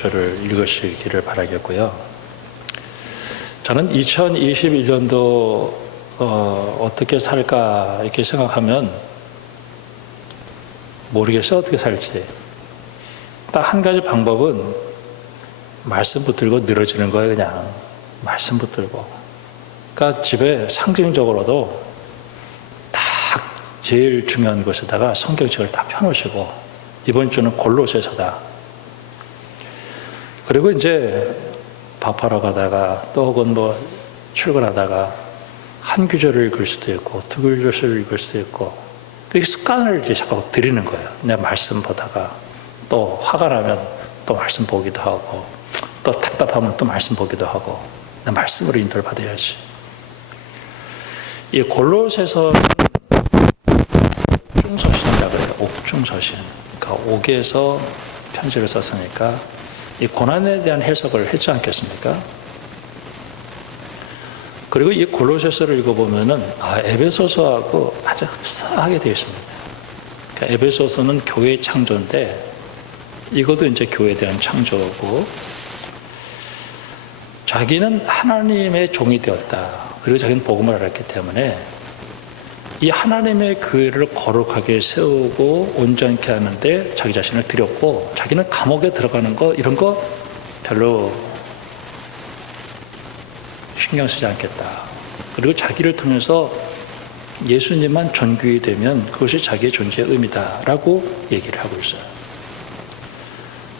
저를 읽으시기를 바라겠고요. 저는 2021년도 어떻게 살까 이렇게 생각하면 모르겠어요. 어떻게 살지. 딱 한 가지 방법은 말씀 붙들고 늘어지는 거예요. 그냥 말씀 붙들고. 그러니까 집에 상징적으로도 딱 제일 중요한 곳에다가 성경책을 딱 펴놓으시고, 이번 주는 골로새서다. 그리고 이제 밥하러 가다가 또 혹은 뭐 출근하다가 한 구절을 읽을 수도 있고 두 구절을 읽을 수도 있고, 그 습관을 이제 자꾸 들이는 거예요. 내가 말씀 보다가 또 화가 나면 또 말씀 보기도 하고, 또 답답하면 또 말씀 보기도 하고, 내 말씀으로 인도를 받아야지. 이 골로새서는 옥중서신이라고 그래요. 옥중서신. 그러니까 옥에서 편지를 썼으니까 이 고난에 대한 해석을 했지 않겠습니까? 그리고 이 골로새서를 읽어보면은 에베소서하고 아주 흡사하게 되어 있습니다. 그러니까 에베소서는 교회의 창조인데 이것도 이제 교회에 대한 창조고, 자기는 하나님의 종이 되었다. 그리고 자기는 복음을 알았기 때문에 이 하나님의 교회를 거룩하게 세우고 온전케 하는데 자기 자신을 드렸고, 자기는 감옥에 들어가는 거 이런 거 별로 신경 쓰지 않겠다. 그리고 자기를 통해서 예수님만 존귀히 되면 그것이 자기의 존재의 의미다라고 얘기를 하고 있어요.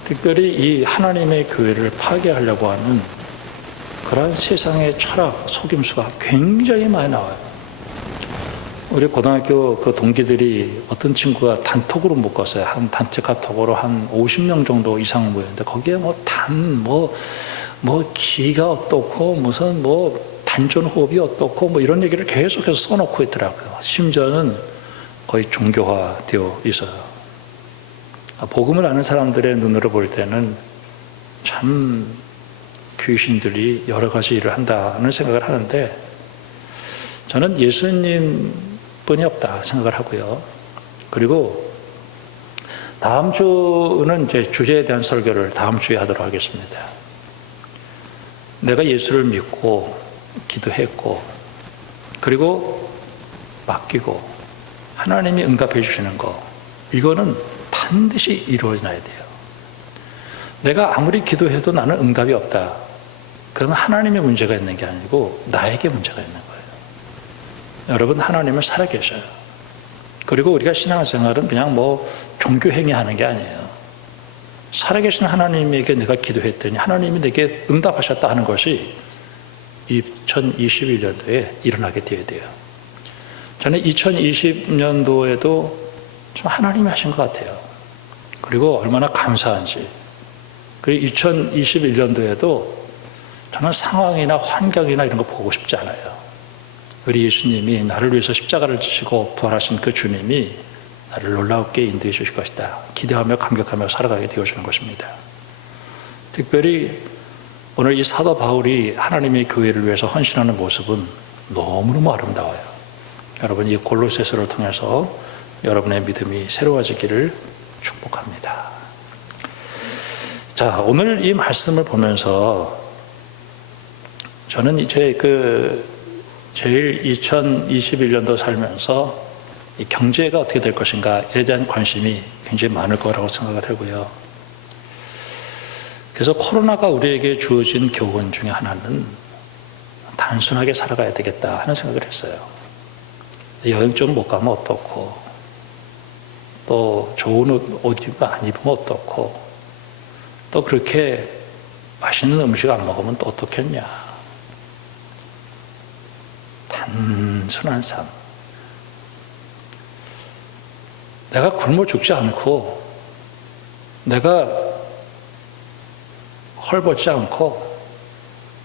특별히 이 하나님의 교회를 파괴하려고 하는 그러한 세상의 철학, 속임수가 굉장히 많이 나와요. 우리 고등학교 그 동기들이 어떤 친구가 단톡으로 묶었어요. 한 단체 카톡으로 한 50명 정도 이상 모였는데 거기에 기가 어떻고 무슨 단전 호흡이 어떻고 이런 얘기를 계속해서 써놓고 있더라고요. 심지어는 거의 종교화되어 있어요. 복음을 아는 사람들의 눈으로 볼 때는 참 귀신들이 여러 가지 일을 한다는 생각을 하는데, 저는 예수님 뿐이 없다 생각을 하고요. 그리고 다음 주는 이제 주제에 대한 설교를 다음 주에 하도록 하겠습니다. 내가 예수를 믿고 기도했고 그리고 맡기고 하나님이 응답해 주시는 거, 이거는 반드시 이루어져야 돼요. 내가 아무리 기도해도 나는 응답이 없다. 그러면 하나님의 문제가 있는 게 아니고 나에게 문제가 있는 거예요. 여러분, 하나님은 살아계셔요. 그리고 우리가 신앙생활은 그냥 종교 행위하는 게 아니에요. 살아계신 하나님에게 내가 기도했더니 하나님이 내게 응답하셨다 하는 것이 2021년도에 일어나게 되어야 돼요. 저는 2020년도에도 좀 하나님이 하신 것 같아요. 그리고 얼마나 감사한지. 그리고 2021년도에도 저는 상황이나 환경이나 이런 거 보고 싶지 않아요. 우리 예수님이 나를 위해서 십자가를 지시고 부활하신 그 주님이 나를 놀랍게 인도해 주실 것이다. 기대하며 감격하며 살아가게 되어주는 것입니다. 특별히 오늘 이 사도 바울이 하나님의 교회를 위해서 헌신하는 모습은 너무너무 아름다워요. 여러분, 이 골로새서를 통해서 여러분의 믿음이 새로워지기를 축복합니다. 자, 오늘 이 말씀을 보면서 저는 이제 제일 2021년도 살면서 이 경제가 어떻게 될 것인가에 대한 관심이 굉장히 많을 거라고 생각을 하고요. 그래서 코로나가 우리에게 주어진 교훈 중에 하나는 단순하게 살아가야 되겠다 하는 생각을 했어요. 여행 좀 못 가면 어떻고, 또 좋은 옷 안 입으면 어떻고, 또 그렇게 맛있는 음식 안 먹으면 또 어떻겠냐. 단순한 삶. 내가 굶어 죽지 않고, 내가 헐벗지 않고,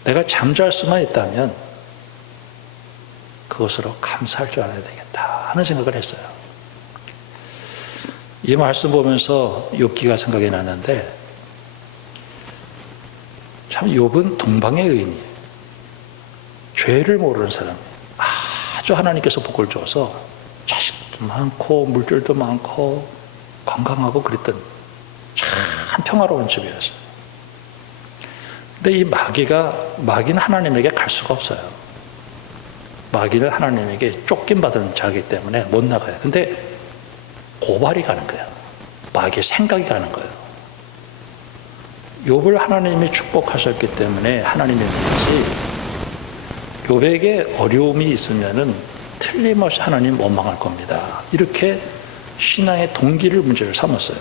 내가 잠잘 수만 있다면 그것으로 감사할 줄 알아야 되겠다 하는 생각을 했어요. 이 말씀 보면서 욥기가 생각이 나는데, 참 욥은 동방의 의인이에요. 죄를 모르는 사람, 아주 하나님께서 복을 줘서 자식도 많고 물질도 많고 건강하고 그랬던 참 평화로운 집이었어요. 근데 이 마귀는 하나님에게 갈 수가 없어요. 마귀는 하나님에게 쫓김받은 자이기 때문에 못 나가요. 근데 고발이 가는 거예요. 마귀의 생각이 가는 거예요. 욥을 하나님이 축복하셨기 때문에 하나님이 믿지, 욥에게 어려움이 있으면은 틀림없이 하나님 원망할 겁니다. 이렇게 신앙의 동기를 문제를 삼았어요.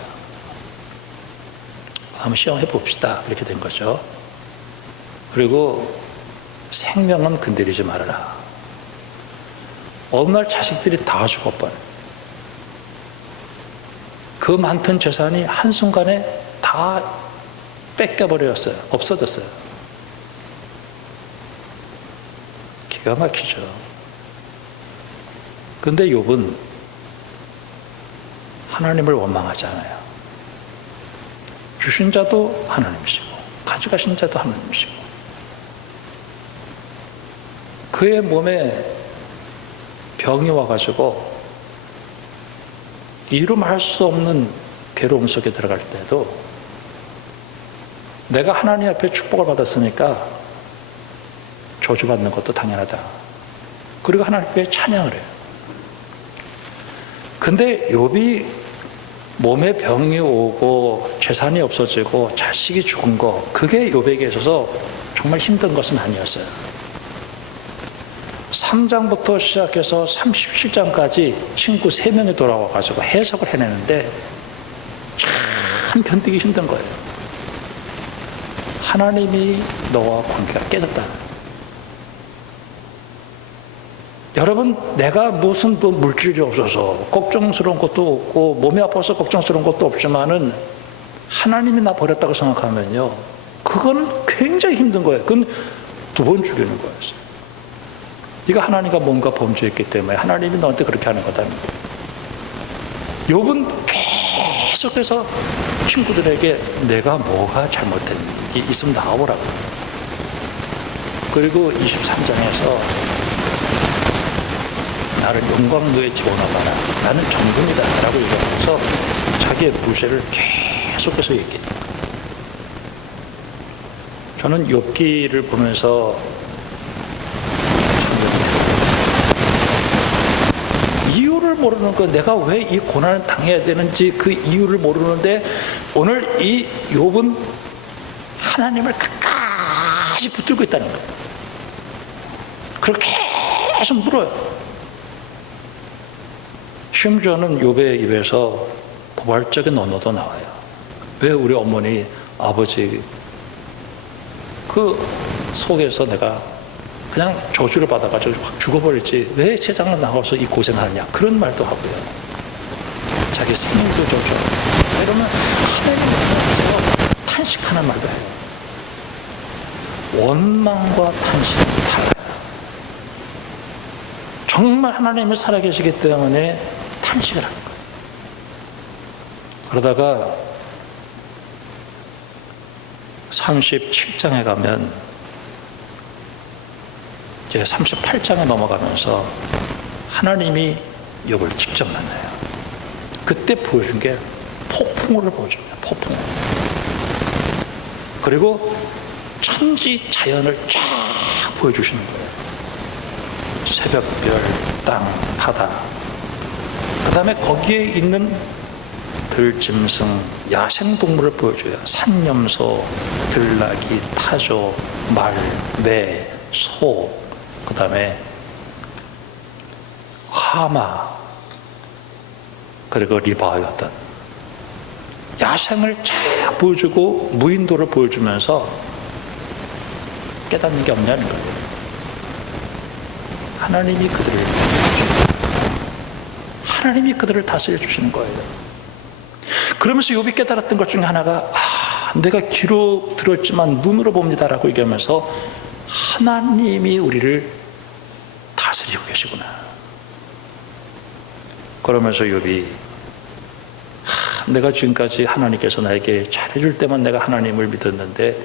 한번 시험해 봅시다. 이렇게 된 거죠. 그리고 생명은 건드리지 말아라. 어느 날 자식들이 다 죽어버려. 그 많던 재산이 한순간에 다 뺏겨버렸어요. 없어졌어요. 기가 막히죠. 근데 욥은 하나님을 원망하지 않아요. 주신 자도 하나님이시고 가져가신 자도 하나님이시고, 그의 몸에 병이 와가지고 이름할 수 없는 괴로움 속에 들어갈 때도 내가 하나님 앞에 축복을 받았으니까 저주받는 것도 당연하다. 그리고 하나님 앞에 찬양을 해요. 근데 욥이 몸에 병이 오고 재산이 없어지고 자식이 죽은 거, 그게 욥에게 있어서 정말 힘든 것은 아니었어요. 3장부터 시작해서 37장까지 친구 3명이 돌아와가지고 해석을 해내는데 참 견디기 힘든 거예요. 하나님이 너와 관계가 깨졌다는. 여러분, 내가 무슨 또 물질이 없어서 걱정스러운 것도 없고 몸이 아파서 걱정스러운 것도 없지만은 하나님이 나 버렸다고 생각하면요, 그건 굉장히 힘든 거예요. 그건 2번 죽이는 거였어요. 네가 하나님과 뭔가 범죄했기 때문에 하나님이 너한테 그렇게 하는 거다. 욥은 계속해서 친구들에게 내가 뭐가 잘못했는지 있으면 나와보라고. 그리고 23장에서 나를 영광로에 집어넣어봐라. 나는 정금이다. 라고 얘기하면서 자기의 부재를 계속해서 얘기해요. 저는 욥기를 보면서 이유를 모르는 거, 내가 왜 이 고난을 당해야 되는지 그 이유를 모르는데 오늘 이 욥은 하나님을 끝까지 붙들고 있다는 거예요. 그렇게 계속 물어요. 심지어는 욥의 입에서 도발적인 언어도 나와요. 왜 우리 어머니, 아버지 그 속에서 내가 그냥 저주를 받아가지고 확 죽어버렸지 왜 세상에 나와서 이 고생하느냐, 그런 말도 하고요. 자기 생명도 저주, 이러면 하나님 만나서 탄식하는 말도 해요. 원망과 탄식은 달라요. 정말 하나님이 살아계시기 때문에 탄식을 하는 거예요. 그러다가 37장에 가면 이제 38장에 넘어가면서 하나님이 욥을 직접 만나요. 그때 보여준 게 폭풍우를 보여줍니다. 폭풍우. 그리고 천지 자연을 쫙 보여주시는 거예요. 새벽별, 땅, 바다. 그 다음에 거기에 있는 들짐승, 야생동물을 보여줘요. 산염소, 들나귀, 타조, 말, 매, 소, 그 다음에 하마, 그리고 리바이어탄. 야생을 쫙 보여주고 무인도를 보여주면서 깨닫는 게 없냐는 거예요. 하나님이 그들을 다스려 주시는 거예요. 그러면서 욥이 깨달았던 것 중에 하나가 내가 귀로 들었지만 눈으로 봅니다라고 얘기하면서 하나님이 우리를 다스리고 계시구나. 그러면서 욥이 내가 지금까지 하나님께서 나에게 잘해줄 때만 내가 하나님을 믿었는데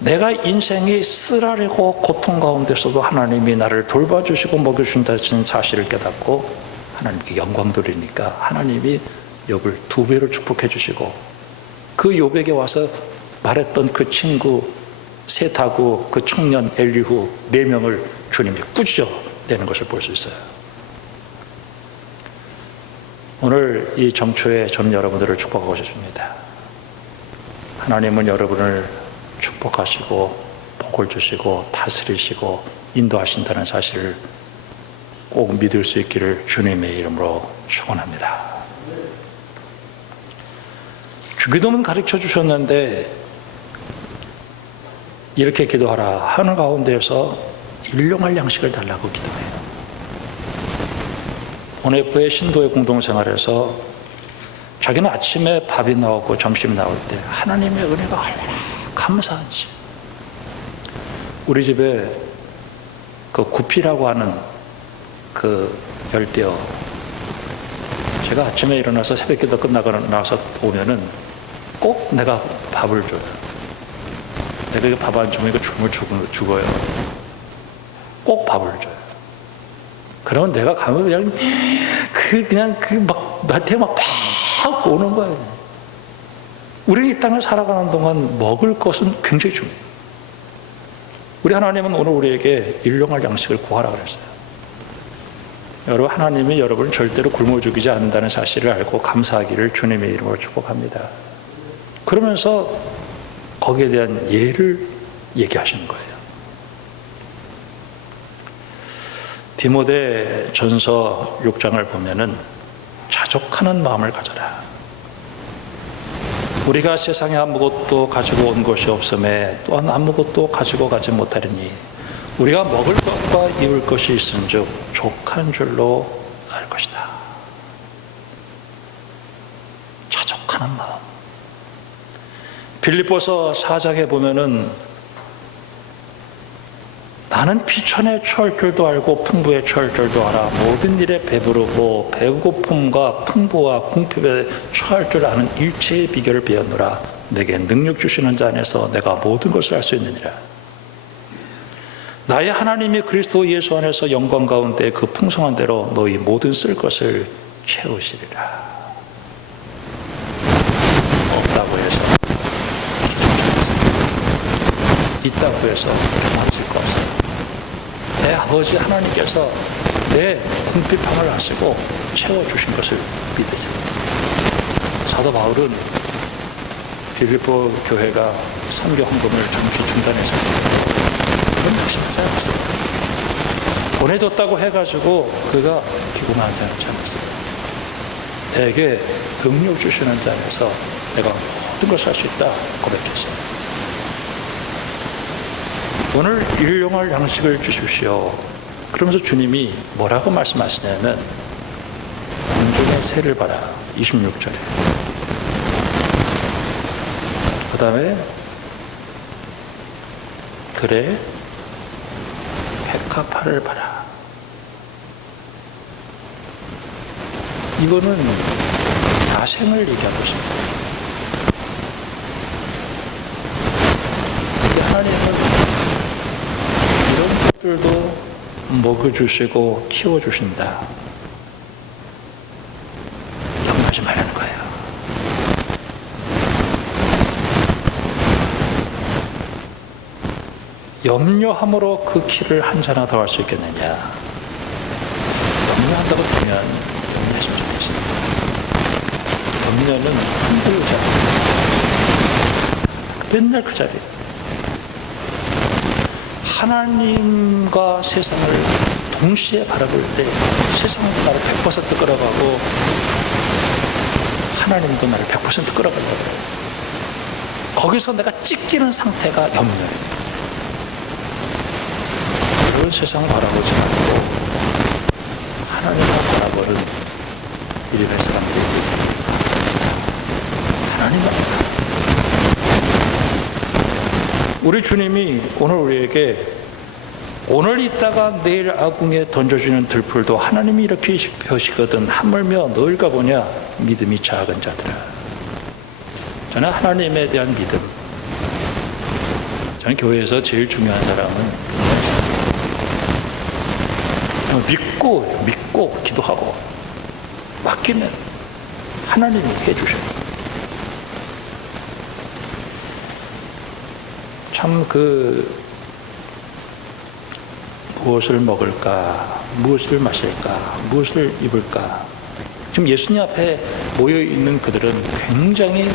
내가 인생이 쓰라리고 고통 가운데서도 하나님이 나를 돌봐주시고 먹여준다는 사실을 깨닫고 하나님께 영광 돌리니까 하나님이 욥을 2배로 축복해 주시고 그 욥에게 와서 말했던 그 친구 셋하고 그 청년 엘리후 4명을 주님이 꾸짖어내는 것을 볼 수 있어요. 오늘 이 정초에 저는 여러분들을 축복하고 싶습니다. 하나님은 여러분을 축복하시고 복을 주시고 다스리시고 인도하신다는 사실을 꼭 믿을 수 있기를 주님의 이름으로 축원합니다. 주기도문 가르쳐 주셨는데 이렇게 기도하라. 하늘 가운데에서 일용할 양식을 달라고 기도해요. 본회부의 신도의 공동생활에서 자기는 아침에 밥이 나오고 점심이 나올 때 하나님의 은혜가 얼마나 감사한지. 우리 집에 그 구피라고 하는 그 열대어, 제가 아침에 일어나서 새벽기도 끝나고 나서 오면은 꼭 내가 밥을 줘요. 내가 이거 밥 안 주면 이거 죽어요. 꼭 밥을 줘요. 그러면 내가 가면 그냥 막 나한테 막 오는 거예요. 우리 이 땅을 살아가는 동안 먹을 것은 굉장히 중요해요. 우리 하나님은 오늘 우리에게 일용할 양식을 구하라 그랬어요. 여러분, 하나님이 여러분을 절대로 굶어 죽이지 않는다는 사실을 알고 감사하기를 주님의 이름으로 축복합니다. 그러면서 거기에 대한 예를 얘기하시는 거예요. 디모데 전서 6장을 보면은 자족하는 마음을 가져라. 우리가 세상에 아무것도 가지고 온 것이 없음에 또한 아무것도 가지고 가지 못하리니 우리가 먹을 것과 입을 것이 있은즉 족한 줄로 알 것이다. 자족하는 마음. 빌립보서 4장에 보면은 나는 피천에 처할 줄도 알고 풍부에 처할 줄도 알아. 모든 일에 배부르고 배고픔과 풍부와 궁핍에 처할 줄 아는 일체의 비결을 배웠노라. 내게 능력 주시는 자 안에서 내가 모든 것을 할 수 있느니라. 나의 하나님이 그리스도 예수 안에서 영광 가운데 그 풍성한 대로 너희 모든 쓸 것을 채우시리라. 없다고 해서 있다고 해서 많을 거 없어요. 내 아버지 하나님께서 내 궁핍함을 아시고 채워주신 것을 믿으세요. 사도 바울은 빌립보 교회가 선교 헌금을 잠시 중단해서 그런 말씀하지 않았어요. 보내줬다고 해가지고 그가 기고만하지 않았어요. 내게 능력 주시는 자 안에서 내가 모든 것을 할 수 있다 고백했어요. 오늘 일용할 양식을 주십시오. 그러면서 주님이 뭐라고 말씀하시냐면 공중의 새를 봐라. 26절에. 그 다음에 들에 백합화를 봐라. 이거는 야생을 얘기하고 있습니다. 하나님은 이런 것들도 먹여주시고 키워주신다. 염려하지 말라는 거예요. 염려함으로 그 키를 한 자나 더 할 수 있겠느냐. 염려한다고 되면 염려하시면 좋겠습니다. 염려는 힘들자. 맨날 그 자리에 하나님과 세상을 동시에 바라볼 때 세상도 나를 100% 끌어가고 하나님도 나를 100% 끌어가려고 해요. 거기서 내가 찢기는 상태가 염려예요. 그런 세상을 바라보지 않고 하나님을 바라보는 이름의 사람들이 하나님입니다. 우리 주님이 오늘 우리에게 오늘 있다가 내일 아궁에 던져주는 들풀도 하나님이 이렇게 벼시거든 하물며 너희를 가보냐 믿음이 작은 자들아. 저는 하나님에 대한 믿음, 저는 교회에서 제일 중요한 사람은 믿고 기도하고 맡기면 하나님이 해주셔요. 참 무엇을 먹을까, 무엇을 마실까, 무엇을 입을까. 지금 예수님 앞에 모여 있는 그들은 굉장히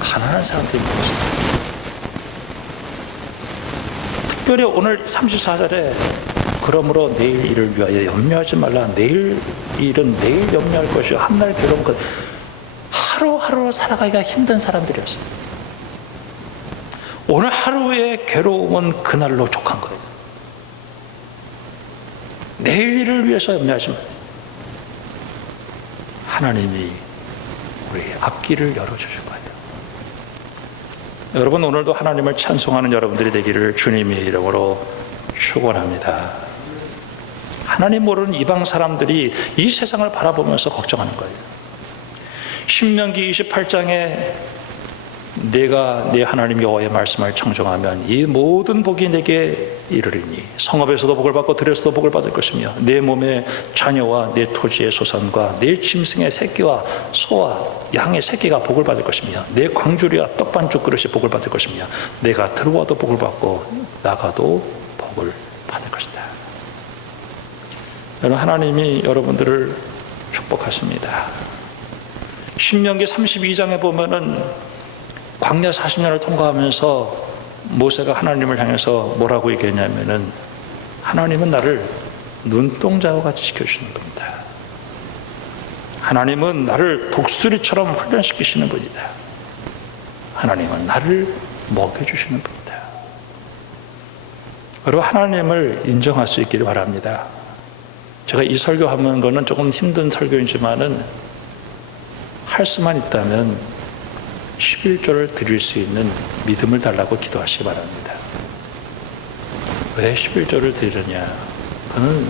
가난한 사람들인 것입니다. 특별히 오늘 34절에 그러므로 내일 일을 위하여 염려하지 말라. 내일 일은 내일 염려할 것이요 한날 괴로운 것. 하루하루 살아가기가 힘든 사람들이었어요. 오늘 하루의 괴로움은 그날로 족한 거예요. 내일 일을 위해서 염려하지 말라. 하나님이 우리 앞길을 열어주실 거예요. 여러분, 오늘도 하나님을 찬송하는 여러분들이 되기를 주님의 이름으로 축원합니다. 하나님 모르는 이방 사람들이 이 세상을 바라보면서 걱정하는 거예요. 신명기 28장에 내가 네 하나님 여호와의 말씀을 청정하면 이 모든 복이 내게 이르리니 성읍에서도 복을 받고 들에서도 복을 받을 것이며 내 몸의 자녀와 내 토지의 소산과 내 짐승의 새끼와 소와 양의 새끼가 복을 받을 것이며 내 광주리와 떡반죽 그릇이 복을 받을 것이며 내가 들어와도 복을 받고 나가도 복을 받을 것이다. 여러분, 하나님이 여러분들을 축복하십니다. 신명기 32장에 보면은 광야 40년을 통과하면서 모세가 하나님을 향해서 뭐라고 얘기했냐면은 하나님은 나를 눈동자와 같이 지켜주시는 겁니다. 하나님은 나를 독수리처럼 훈련시키시는 분이다. 하나님은 나를 먹여주시는 분이다. 여러분, 하나님을 인정할 수 있기를 바랍니다. 제가 이 설교하는 거는 조금 힘든 설교이지만은 할 수만 있다면 11조를 드릴 수 있는 믿음을 달라고 기도하시기 바랍니다. 왜 11조를 드리느냐? 그는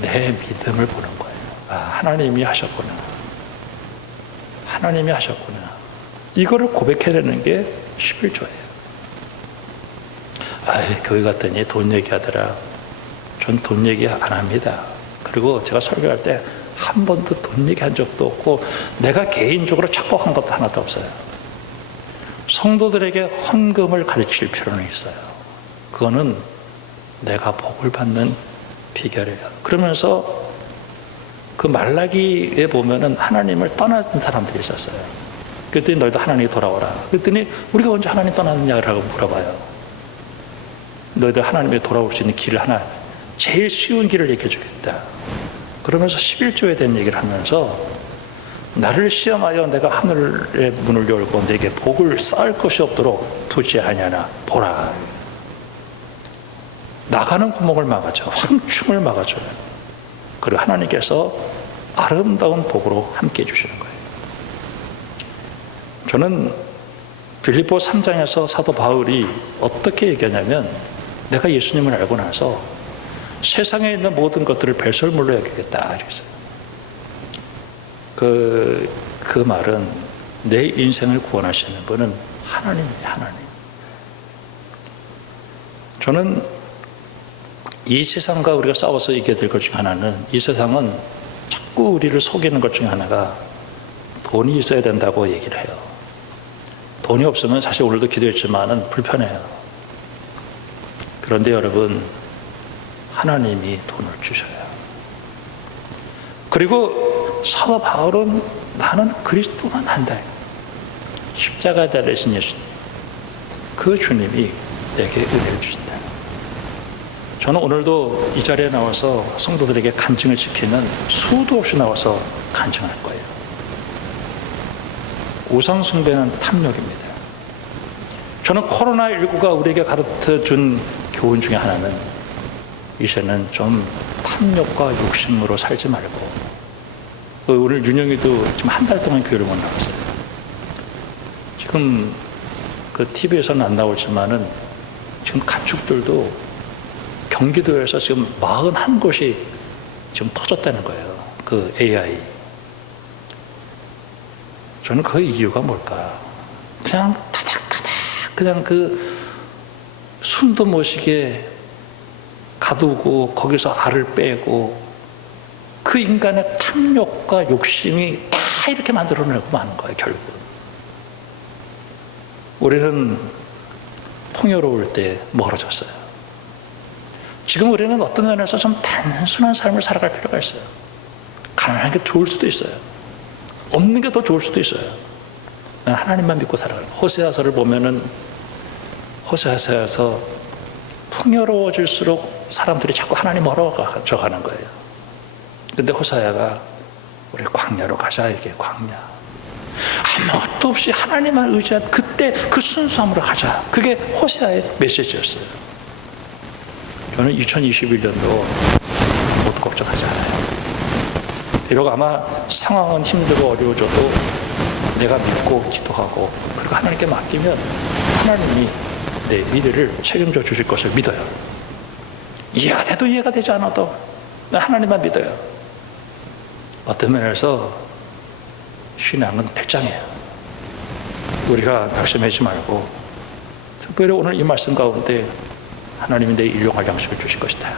내 믿음을 보는 거예요. 아, 하나님이 하셨구나. 하나님이 하셨구나. 이거를 고백해내는 게 11조예요. 교회 갔더니 돈 얘기하더라. 전 돈 얘기 안 합니다. 그리고 제가 설교할 때 한 번도 돈 얘기한 적도 없고 내가 개인적으로 착복한 것도 하나도 없어요. 성도들에게 헌금을 가르칠 필요는 있어요. 그거는 내가 복을 받는 비결이에요. 그러면서 그 말라기에 보면은 하나님을 떠난 사람들이 있었어요. 그랬더니 너희도 하나님이 돌아오라. 그랬더니 우리가 언제 하나님 떠났냐라고 물어봐요. 너희들 하나님이 돌아올 수 있는 길을 하나, 제일 쉬운 길을 얘기해 주겠다. 그러면서 11조에 대한 얘기를 하면서 나를 시험하여 내가 하늘의 문을 열고 내게 복을 쌓을 것이 없도록 두지 아니하나 보라. 나가는 구멍을 막아줘. 황충을 막아줘요. 그리고 하나님께서 아름다운 복으로 함께 해주시는 거예요. 저는 빌립보 3장에서 사도 바울이 어떻게 얘기하냐면 내가 예수님을 알고 나서 세상에 있는 모든 것들을 배설물로 여기겠다 이랬어요. 그 말은 내 인생을 구원하시는 분은 하나님이에요. 하나님. 저는 이 세상과 우리가 싸워서 이겨야 될 것 중에 하나는, 이 세상은 자꾸 우리를 속이는 것 중에 하나가 돈이 있어야 된다고 얘기를 해요. 돈이 없으면 사실 오늘도 기도했지만은 불편해요. 그런데 여러분, 하나님이 돈을 주셔요. 그리고 사도 바울은 나는 그리스도만 한다. 십자가 달리신 예수님, 그 주님이 내게 은혜를 주신다. 저는 오늘도 이 자리에 나와서 성도들에게 간증을 시키는 수도 없이 나와서 간증할 거예요. 우상 숭배는 탐욕입니다. 저는 코로나19가 우리에게 가르쳐준 교훈 중에 하나는 이제는 좀 탐욕과 욕심으로 살지 말고, 오늘 윤영이도 지금 한 달 동안 교회를 못 나갔어요. 지금 그 TV에서는 안 나오지만은 지금 가축들도 경기도에서 지금 41곳이 지금 터졌다는 거예요. 그 AI. 저는 그 이유가 뭘까? 그냥 타닥타닥 그냥 그 숨도 못 쉬게 가두고 거기서 알을 빼고 그 인간의 탐욕과 욕심이 다 이렇게 만들어내고 마는 거예요. 결국은 우리는 풍요로울 때 멀어졌어요. 지금 우리는 어떤 면에서 좀 단순한 삶을 살아갈 필요가 있어요. 가난한 게 좋을 수도 있어요. 없는 게 더 좋을 수도 있어요. 하나님만 믿고 살아가는. 호세아서를 보면은 호세아서에서 풍요로워질수록 사람들이 자꾸 하나님 멀어져 가는 거예요. 근데 호세아가 우리 광야로 가자, 이게 광야. 아무것도 없이 하나님만 의지한 그때 그 순수함으로 가자. 그게 호세아의 메시지였어요. 저는 2021년도 모두 걱정하지 않아요. 비록 아마 상황은 힘들고 어려워져도 내가 믿고 기도하고 그리고 하나님께 맡기면 하나님이 내 미래를 책임져 주실 것을 믿어요. 이해가 돼도 이해가 되지 않아도 하나님만 믿어요. 어떤 면에서 신앙은 배짱이에요. 우리가 낙심하지 말고 특별히 오늘 이 말씀 가운데 하나님이 내 일용할 양식을 주실 것이다.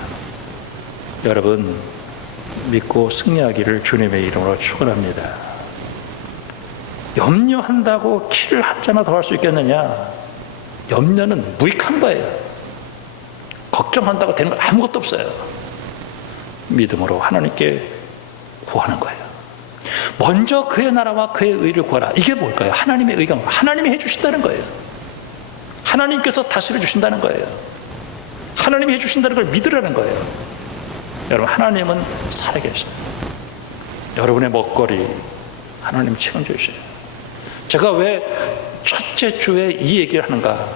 여러분 믿고 승리하기를 주님의 이름으로 축원합니다. 염려한다고 키를 한자나 더 할 수 있겠느냐? 염려는 무익한 거예요. 걱정한다고 되는 거 아무것도 없어요. 믿음으로 하나님께 구하는 거예요. 먼저 그의 나라와 그의 의를 구하라. 이게 뭘까요? 하나님의 의가 하나님이 해주신다는 거예요. 하나님께서 다스려 주신다는 거예요. 하나님이 해주신다는 걸 믿으라는 거예요. 여러분 하나님은 살아계셔요. 여러분의 먹거리 하나님 책임져 주셔요. 제가 왜 첫째 주에 이 얘기를 하는가?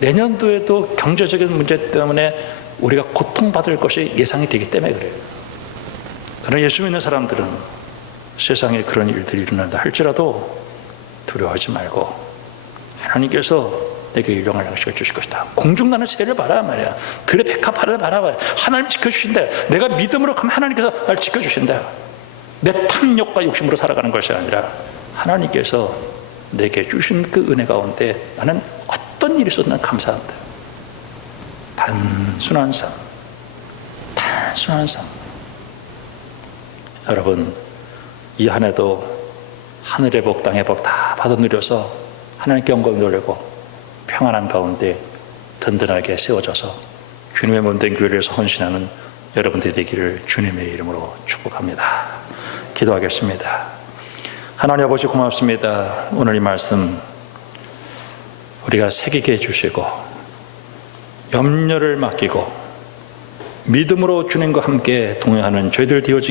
내년도에도 경제적인 문제 때문에 우리가 고통받을 것이 예상이 되기 때문에 그래요. 그러나 예수 믿는 사람들은 세상에 그런 일들이 일어난다 할지라도 두려워하지 말고 하나님께서 내게 일용할 양식을 주실 것이다. 공중나는 새를 봐라 말이야. 들의 백합화를 봐라 말이야. 하나님 지켜주신다. 내가 믿음으로 가면 하나님께서 날 지켜주신다. 내 탐욕과 욕심으로 살아가는 것이 아니라 하나님께서 내게 주신 그 은혜 가운데 나는 어떤 일이 있어도 난 감사한다. 단순한 삶. 단순한 삶. 여러분 이 한 해도 하늘의 복 땅의 복 다 받아 누려서 하나님께 영광 돌리고 평안한 가운데 든든하게 세워져서 주님의 몸된 교회를 위해서 헌신하는 여러분들이 되기를 주님의 이름으로 축복합니다. 기도하겠습니다. 하나님 아버지 고맙습니다. 오늘 이 말씀 우리가 새기게 해주시고 염려를 맡기고 믿음으로 주님과 함께 동행하는 저희들 되어지게